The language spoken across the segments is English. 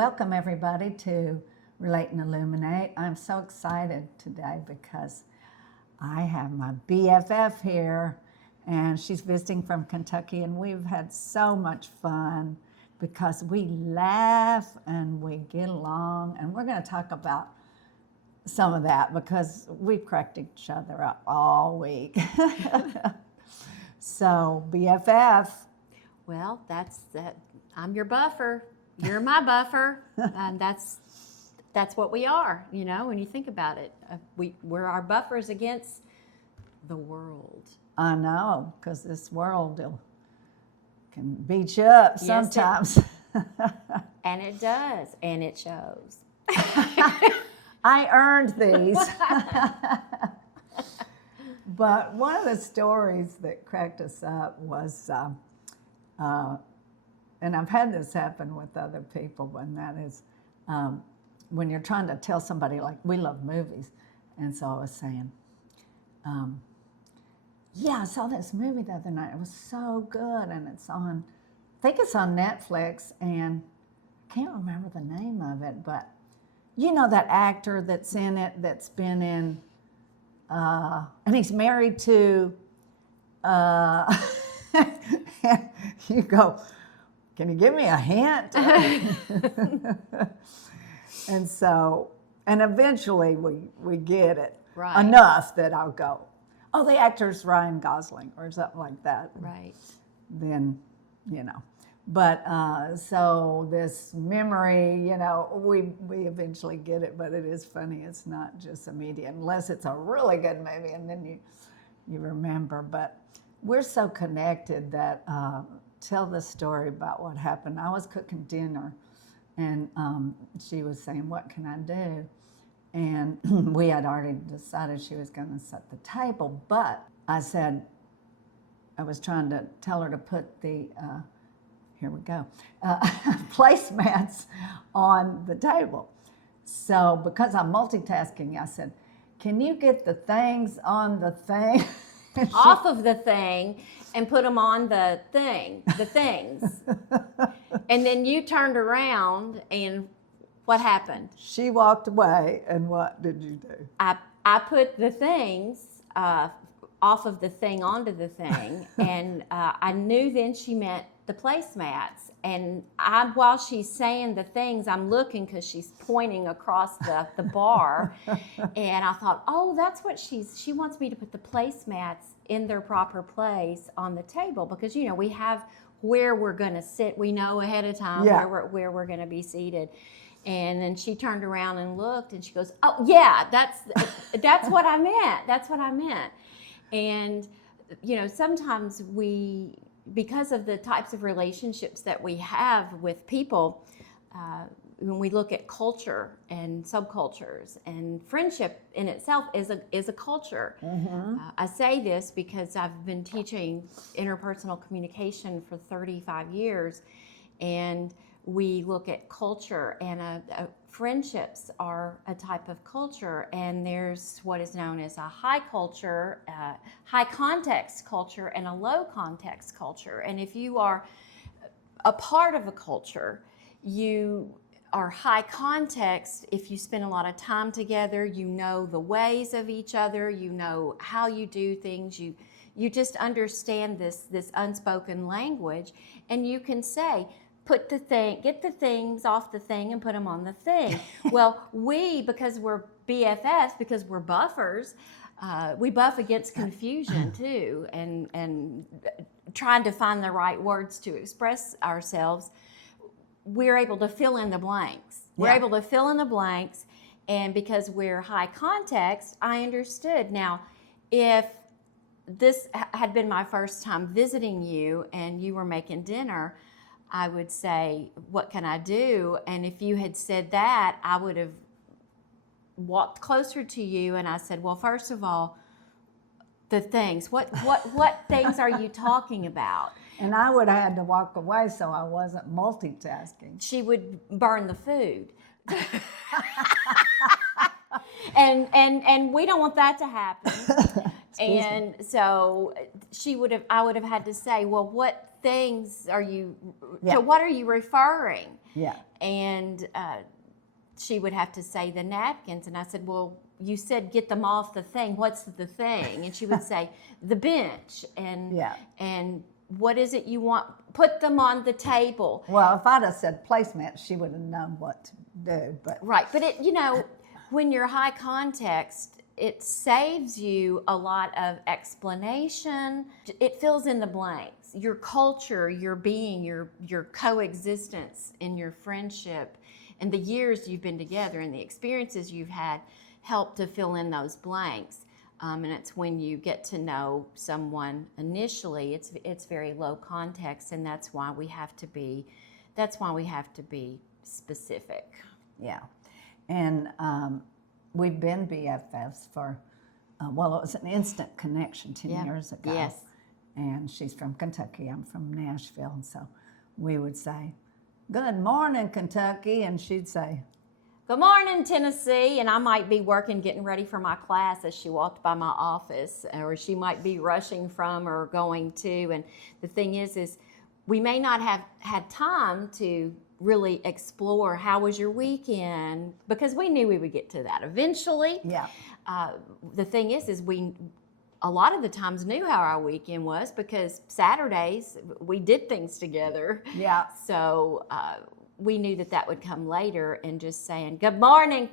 welcome everybody to Relate and Illuminate. I'm so excited today because I have my BFF here, and she's visiting from Kentucky, and we've had so much fun because we laugh and we get along, and we're going to talk about some of that because we've cracked each other up all week. So, BFF. Well, that's that. I'm your buffer. You're my buffer, and that's what we are. You know, when you think about it, we're our buffers against the world. I know, because this world can beat you up sometimes. And it does, and it shows. I earned these. But one of the stories that cracked us up was, and I've had this happen with other people, and that is when you're trying to tell somebody, like, we love movies. And so I was saying, yeah, I saw this movie the other night. It was so good, and it's on, I think it's on Netflix, and I can't remember the name of it, but you know that actor that's in it, that's been in, and he's married to, you go, can you give me a hint? And so, and eventually we get it enough that I'll go, oh, the actor's Ryan Gosling or something like that. Right. Then, you know. But so this memory, you know, we eventually get it, but it is funny. It's not just immediate, unless it's a really good movie, and then you remember. But we're so connected that tell the story about what happened. I was cooking dinner, and she was saying, what can I do? And we had already decided she was going to set the table, but I said, I was trying to tell her to put the, here we go, placemats on the table. So because I'm multitasking, I said, can you get the things on the thing? Off of the thing and put them on the things. And then you turned around, and what happened? She walked away, and what did you do? I put the things off of the thing onto the thing, and I knew then she meant the placemats. And while she's saying the things, I'm looking because she's pointing across the bar, and I thought, oh, that's what she wants me to put the placemats in their proper place on the table, because you know we have where we're going to sit. We know ahead of time where we're going to be seated. And then she turned around and looked, and she goes, oh yeah, that's what I meant. That's what I meant. And you know, sometimes because of the types of relationships that we have with people, when we look at culture and subcultures, and friendship in itself is a culture. Mm-hmm. I say this because I've been teaching interpersonal communication for 35 years, and we look at culture, and friendships are a type of culture, and there's what is known as a high culture, high context culture, and a low context culture. And if you are a part of a culture, you are high context if you spend a lot of time together, you know the ways of each other, you know how you do things, you just understand this unspoken language, and you can say, get the things off the thing and put them on the thing. Well, because we're BFFs, because we're buffers, we buff against confusion too, and trying to find the right words to express ourselves. We're able to fill in the blanks. We're able to fill in the blanks, and because we're high context, I understood. Now, if this had been my first time visiting you and you were making dinner, I would say, what can I do? And if you had said that, I would have walked closer to you, and I said, well, first of all, the things. What things are you talking about? And I would have had to walk away so I wasn't multitasking. She would burn the food. And we don't want that to happen. me. And so I would have had to say, well, what things are you, to what are you referring? Yeah. And she would have to say the napkins. And I said, well, you said get them off the thing. What's the thing? And she would say, the bench. And what is it you want? Put them on the table. Well, if I'd have said placemat, she would have known what to do. But right. But it, when you're high context, it saves you a lot of explanation. It fills in the blanks. Your culture, your being, your coexistence in your friendship, and the years you've been together and the experiences you've had help to fill in those blanks. And it's when you get to know someone initially, it's very low context, and that's why we have to be specific. Yeah, and we've been BFFs for it was an instant connection 10 years ago. Yes. And she's from Kentucky, I'm from Nashville, and so we would say, "Good morning, Kentucky," and she'd say, "Good morning, Tennessee," and I might be working, getting ready for my class as she walked by my office, or she might be rushing from or going to. And the thing is we may not have had time to really explore how was your weekend, because we knew we would get to that eventually. Yeah. The thing is we a lot of the times knew how our weekend was, because Saturdays we did things together. Yeah. So we knew that would come later, and just saying, "Good morning,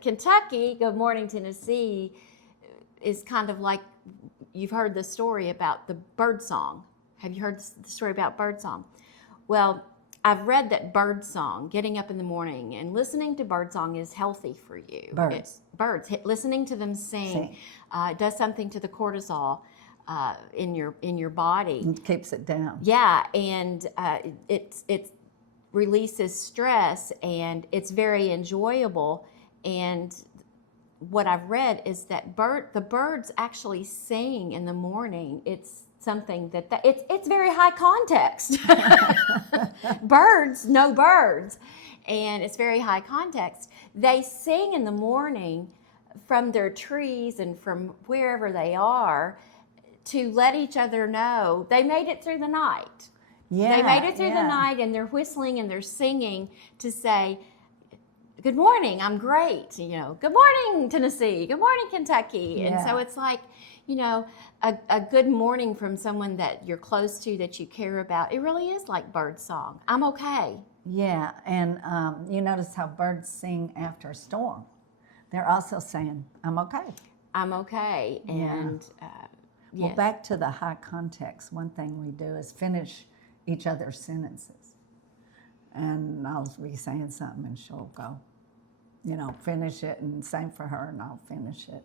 Kentucky, good morning, Tennessee," is kind of like, you've heard the story about the bird song. Have you heard the story about bird song? Well, I've read that bird song, getting up in the morning and listening to bird song, is healthy for you. Birds. Listening to them sing. Does something to the cortisol in your body. It keeps it down. Yeah, and it releases stress, and it's very enjoyable. And what I've read is that the birds actually sing in the morning. It's something that it's very high context. Birds know birds, and it's very high context. They sing in the morning from their trees and from wherever they are, to let each other know they made it through the night. Yeah, they made it through the night, and they're whistling and they're singing to say, "Good morning, I'm great." "Good morning, Tennessee. Good morning, Kentucky." And so it's like, a good morning from someone that you're close to, that you care about. It really is like bird song. I'm okay. Yeah, and you notice how birds sing after a storm. They're also saying, "I'm okay." I'm okay. And Well, back to the high context, one thing we do is finish each other's sentences. And I'll be saying something and she'll go, finish it, and same for her, and I'll finish it.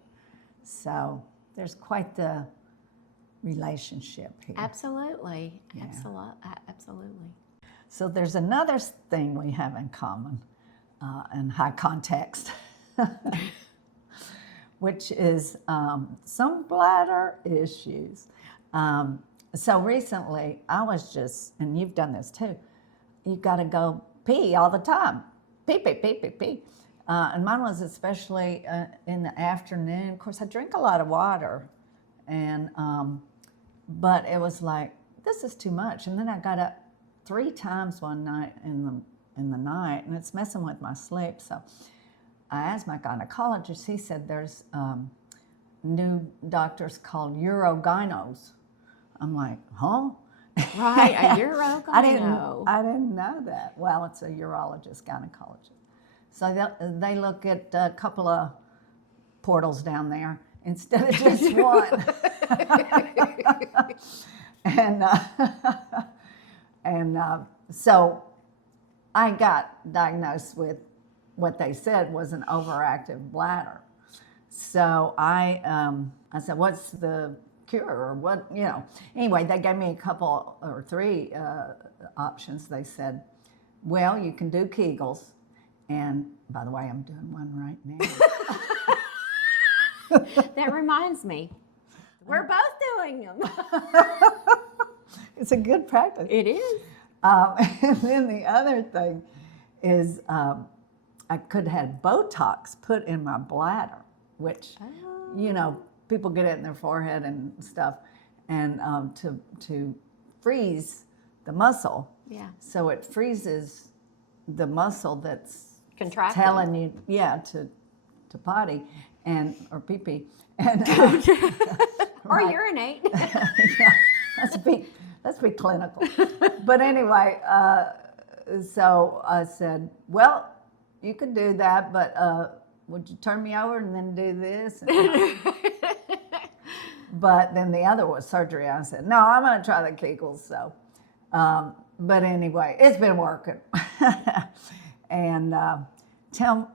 So there's quite the relationship here. Absolutely. Yeah. Absolutely. So there's another thing we have in common in high context, which is some bladder issues. So recently, I was just, and you've done this too, you've got to go pee all the time. Pee, pee, pee, pee, pee. And mine was especially in the afternoon. Of course, I drink a lot of water, and but it was like, this is too much. And then I got up 3 times one night in the night, and it's messing with my sleep. So I asked my gynecologist. He said there's new doctors called urogynos. I'm like, huh? Right, a urogyno. I didn't know that. Well, it's a urologist, gynecologist. So they look at a couple of portals down there instead of just one. and so I got diagnosed with what they said was an overactive bladder. So I said, "What's the cure?" Or what, Anyway, they gave me a couple or 3 options. They said, "Well, you can do Kegels." And by the way, I'm doing one right now. That reminds me, we're both doing them. It's a good practice. It is. And then the other thing is I could have Botox put in my bladder, which, people get it in their forehead and stuff, and to freeze the muscle. Yeah. So it freezes the muscle that's Contracting. telling you, to potty or pee pee, and Or right. urinate. Yeah, let's be clinical. But anyway, so I said, well, you could do that, but would you turn me over and then do this? But then the other was surgery. I said, no, I'm going to try the Kegels. So, but anyway, it's been working. And tell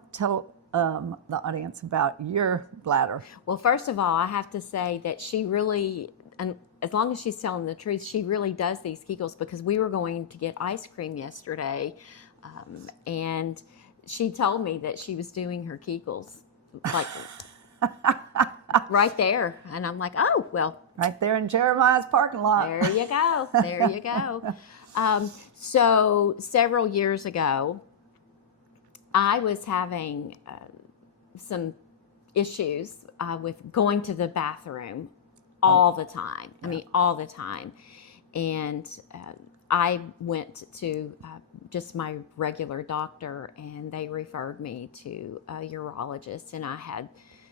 the audience about your bladder. Well, first of all, I have to say that she really, and as long as she's telling the truth, she really does these Kegels, because we were going to get ice cream yesterday, and she told me that she was doing her Kegels like right there, and I'm like, oh well, Right there in Jeremiah's parking lot. there you go, there you go. So several years ago, I was having some issues with going to the bathroom all the time. I mean, all the time. And I went to just my regular doctor, and they referred me to a urologist, and I had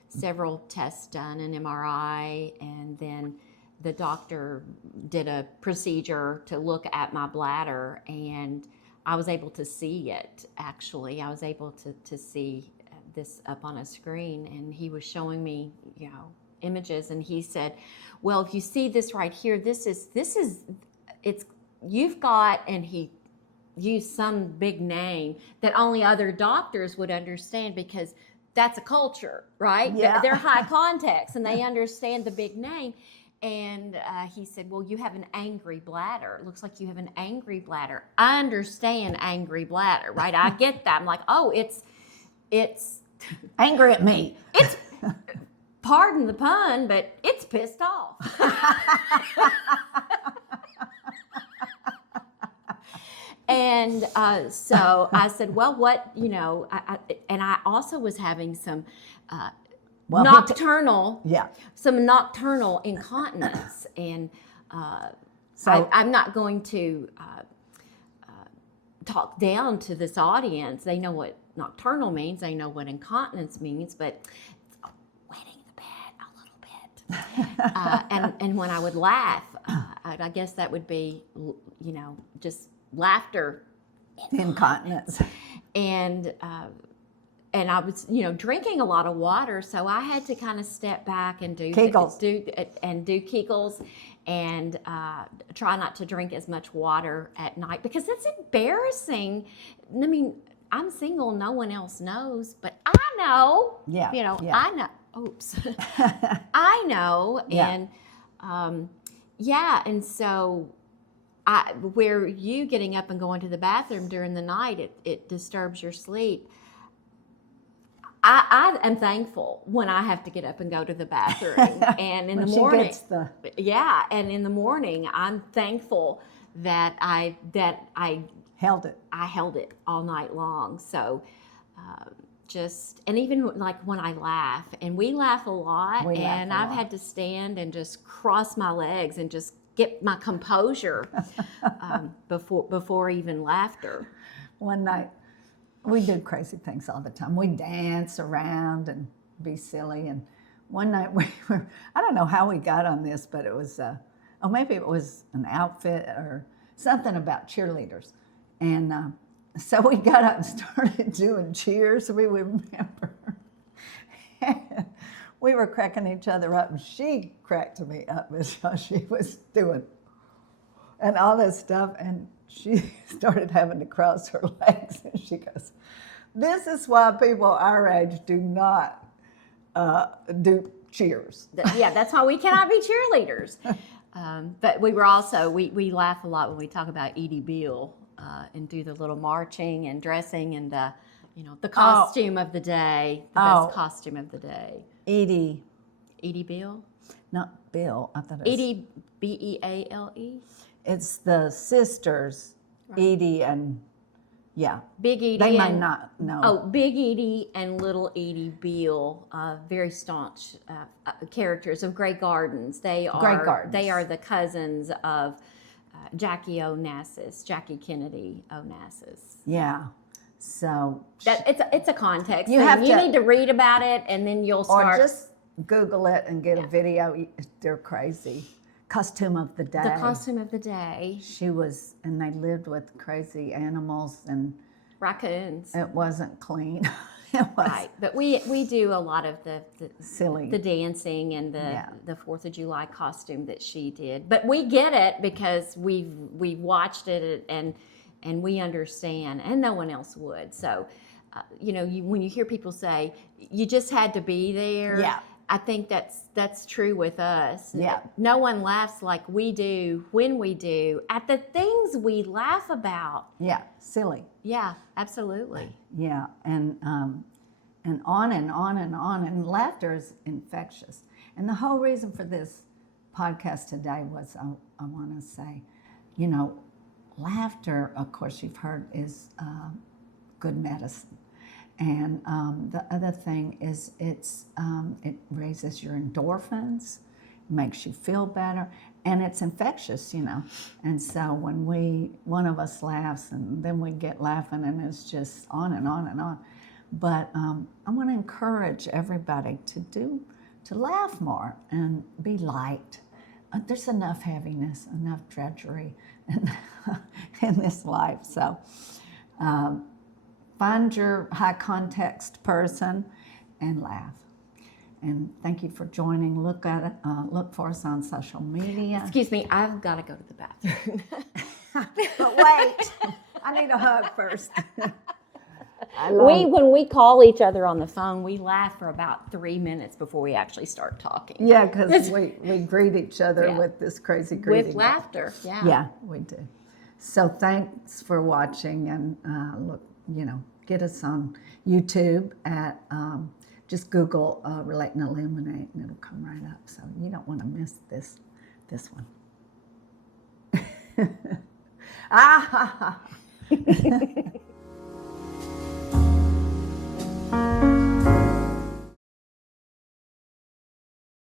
several tests done, an MRI, and then the doctor did a procedure to look at my bladder, and I was able to see it, actually. I was able to see this up on a screen, and he was showing me, images, and he said, well, if you see this right here, you've got, and he used some big name that only other doctors would understand, because that's a culture, right? Yeah. They're high context, and they understand the big name. And he said, well, you have an angry bladder. It looks like you have an angry bladder. I understand angry bladder, right? I get that. I'm like, oh, it's Angry at me. It's, pardon the pun, but it's pissed off. And so I said, well, what, and I also was having some nocturnal incontinence. And so I'm not going to talk down to this audience. They know what nocturnal means. They know what incontinence means, but it's wetting the bed a little bit. And when I would laugh, I guess that would be, just laughter. Incontinence. And I was, drinking a lot of water, so I had to kind of step back and do Kegels. do Kegels, and try not to drink as much water at night, because that's embarrassing. I mean, I'm single, no one else knows, but I know. Yeah. I know. Oops. I know, Yeah. and and so. Where you getting up and going to the bathroom during the night, it disturbs your sleep. I am thankful when I have to get up and go to the bathroom, and in the morning, and in the morning, I'm thankful that I held it. I held it all night long. So, and even like when I laugh, and we laugh a lot, I've had to stand and just cross my legs and just get my composure before even laughter. One night, we do crazy things all the time. We dance around and be silly. And one night I don't know how we got on this, but it was, maybe it was an outfit or something about cheerleaders. And so we got up and started doing cheers, we remember. We were cracking each other up, and she cracked me up as she was doing and all this stuff, and she started having to cross her legs, and she goes, this is why people our age do not do cheers. That's why we cannot be cheerleaders. But we were also, we laugh a lot when we talk about Edie Beale and do the little marching and dressing and the costume of the day, the best costume of the day. Edie Beale? Not Bill. I thought it was Edie, Beale. It's the sisters, right. Edie and Yeah. Big Edie. They may not know. Oh, Big Edie and Little Edie Beale, very staunch characters of Grey Gardens. They are the cousins of Jackie Onassis, Jackie Kennedy Onassis. Yeah. So it's a context you thing. have You to, need to read about it, and then you'll start. Or just Google it and get a video. They're crazy. Costume of the day. The costume of the day. She was, and they lived with crazy animals and raccoons. It wasn't clean. It was right, but we do a lot of the silly, the dancing and the 4th of July costume that she did. But we get it because we've watched it and we understand, and no one else would. So, when you hear people say you just had to be there, yeah. I think that's true with us. Yeah. No one laughs like we do when we do at the things we laugh about. Yeah, silly. Yeah, absolutely. Yeah, and on and on and on, and laughter is infectious. And the whole reason for this podcast today was I want to say, laughter, of course, you've heard, is good medicine. And the other thing is it raises your endorphins, makes you feel better, and it's infectious, And so when one of us laughs, and then we get laughing, and it's just on and on and on. But I want to encourage everybody to laugh more and be light. There's enough heaviness, enough drudgery in this life. So. Find your high context person and laugh. And thank you for joining. Look for us on social media. Excuse me, I've got to go to the bathroom. But wait, I need a hug first. When we call each other on the phone, we laugh for about 3 minutes before we actually start talking. Yeah, because we greet each other with this crazy greeting. With laughter, yeah. Yeah, we do. So thanks for watching, and get us on YouTube at just Google Relate and Illuminate, and it'll come right up. So you don't want to miss this one. Ah ha ha.